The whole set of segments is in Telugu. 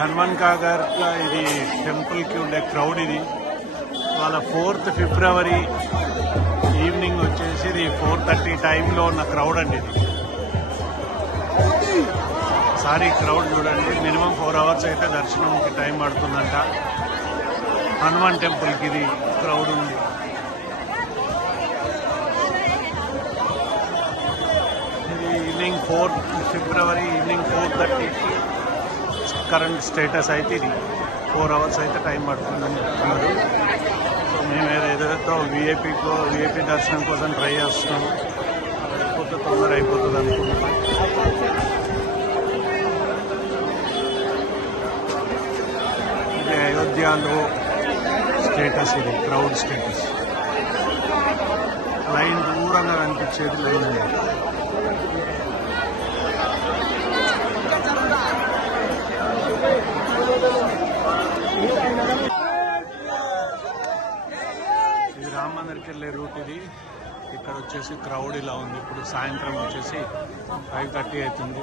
హనుమాన్ సాగర్ ఇది టెంపుల్ కి ఉండే క్రౌడ్ ఇది. వాళ్ళ 4th ఫిబ్రవరి ఈవినింగ్ వచ్చేసి ఇది 4:30 టైంలో ఉన్న క్రౌడ్ అండి. ఇది సారీ క్రౌడ్ చూడండి, మినిమం 4 hours అయితే దర్శనంకి టైం పడుతుందంట. హనుమాన్ టెంపుల్కి ఇది క్రౌడ్ ఉంది. ఇది ఈవినింగ్ 4th ఫిబ్రవరి ఈవినింగ్ 4:30కి కరెంట్ స్టేటస్ అయితే ఇది 4 hours అయితే టైం పడుతుందని చెప్తున్నారు. సో మేము ఏదైతే విఐపీ దర్శనం కోసం ట్రై చేస్తున్నాము. అయిపోతే తొందర అయిపోతుంది అనుకుంటున్నాం. ఇది అయోధ్యలో స్టేటస్, ఇది క్రౌడ్ స్టేటస్. లైన్ దూరంగా కనిపించేది లైన్ అండి. ఇది రామ మందిర్కి వెళ్ళే రూట్ ఇది. ఇక్కడ వచ్చేసి క్రౌడ్ ఇలా ఉంది. ఇప్పుడు సాయంత్రం వచ్చేసి 5:30 అవుతుంది.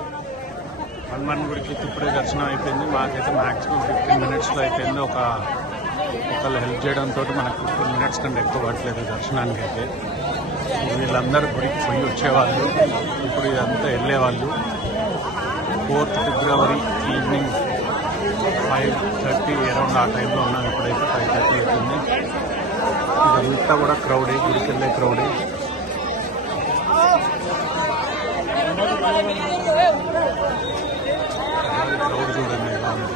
హనుమాన్ గుడికి ఇప్పుడే దర్శనం అయిపోయింది. మాకైతే మ్యాక్సిమం 15 minutesలో అయిపోయింది. ఒకళ్ళు హెల్ప్ చేయడంతో మనకు 15 minutes కంటే ఎక్కువ పట్టలేదు దర్శనానికి అయితే. వీళ్ళందరూ గుడికి పోయి వచ్చేవాళ్ళు, ఇప్పుడు ఇదంతా వెళ్ళేవాళ్ళు. 4th ఫిబ్రవరి ఈవినింగ్ 5:30 అరౌండ్ ఆ టైంలో ఉన్నాం. ఇప్పుడైతే 5:30 అవుతుంది. ఇదంతా కూడా క్రౌడే, గుడికి వెళ్ళే క్రౌడే. క్రౌడ్ చూడండి ఎలా ఉంది.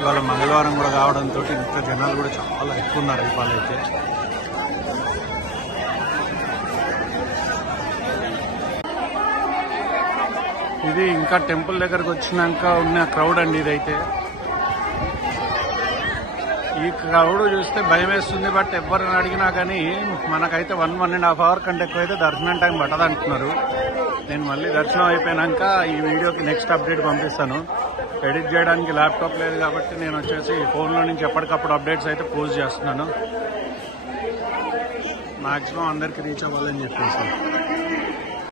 ఇవాళ మంగళవారం కూడా కావడంతో ఇంకా జనాలు కూడా చాలా ఎక్కువ ఉన్నారు ఇవాళైతే. ఇది ఇంకా టెంపుల్ దగ్గరకు వచ్చినాక ఉన్న క్రౌడ్ అండి ఇదైతే. ఈ క్రౌడ్ చూస్తే భయం వేస్తుంది. బట్ ఎవరిని అడిగినా కానీ మనకైతే 1.5 hour కంటే ఎక్కువ అయితే దర్శనం టైం పట్టదంటున్నారు. నేను మళ్ళీ దర్శనం అయిపోయినాక ఈ వీడియోకి నెక్స్ట్ అప్డేట్ పంపిస్తాను. ఎడిట్ చేయడానికి ల్యాప్టాప్ లేదు కాబట్టి నేను వచ్చేసి ఫోన్లో నుంచి ఎప్పటికప్పుడు అప్డేట్స్ అయితే పోస్ట్ చేస్తున్నాను. మాక్సిమం అందరికి రీచ్ అవ్వాలని చెప్పేసి.